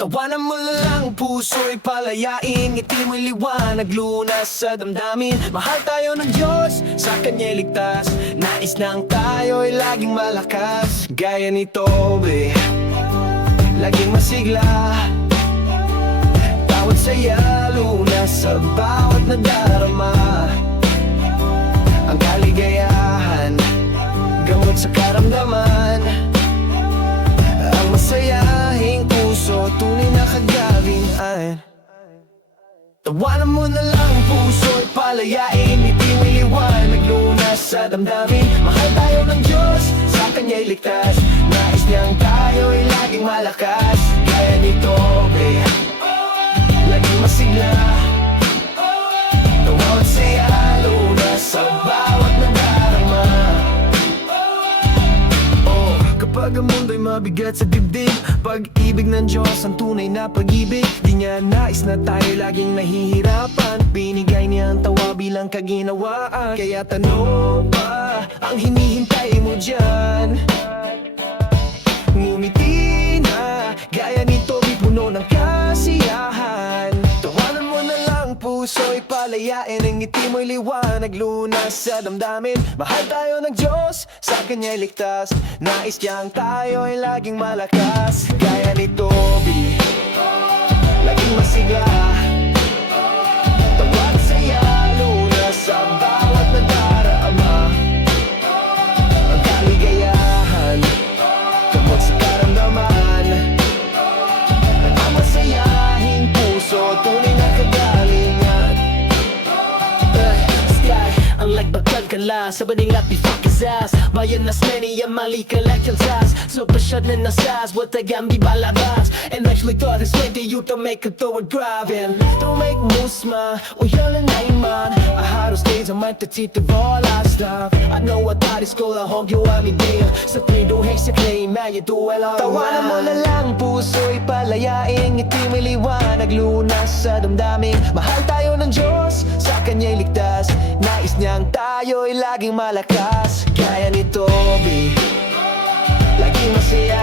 Tawanan mo na lang, puso'y palayain, ngiti mo'y liwanag, lunas sa damdamin. Mahal tayo ng Diyos, sa Kanya'y ligtas, nais nang tayo'y laging malakas. Gaya ni Toby, laging masigla, bawat saya, lunas sa bawat nadarama. Ang kaligayahan, gamot sa karamdaman. Ang masayahing puso, tunay na kagalingan. Tawanan mo na lang, puso'y palayain, ngiti mo'y liwanag, lunas sa damdamin. Mahal tayo ng Diyos, sa Kanya'y ligtas, nais niyang tayo'y laging malakas. Gaya ni Toby, laging masigla, bawat saya, lunas sa bawat nadarama. Kapag ang mundo'y mabigat sa dibdib, pag-ibig ng Diyos ang tunay na pag-ibig. Di niya nais na tayo laging nahihirapan, binigay niya ang tawa bilang kaginawaan. Kaya tanong pa ang hinihintay mo dyan? Ngumiti na, gaya ni Toby, puno ng kasiyahan. Tawanan mo na lang, puso'y palayain, ang ngiti mo'y liwanag, lunas sa damdamin. Mahal tayo ng Diyos, sa Kanya'y ligtas, nais niyang tayo'y laging malakas. Gaya ni Toby, laging masigla, tawag saya, lunas sa bawat nadarama. Ang kaligayahan, gamot sa karamdaman. Ang masayahing puso, tunay na kagalingan. Sky, ang lagbagkan ka lang sa baning at bifakazas. Bayan na sneni, ang mali ka like yung sas. So pasyad na nasas, what I can be balabas. And actually thought it's ready you to make a throw a grabbing. To make moves ma, och jag är nej man. I had those days I'm inte tittar vad I stuff. I know what that is cool, I hope you are me dear. Så att ni då hejsa claim, men jag då eller tawanan mo na lang, puso'y palayain, ngiti mo'y liwanag, lunas sa damdamin. Mahal tayo ng Diyos, sa Kanya'y ligtas, nais niyang tayo'y laging malakas. Gaya ni Toby, laging masaya,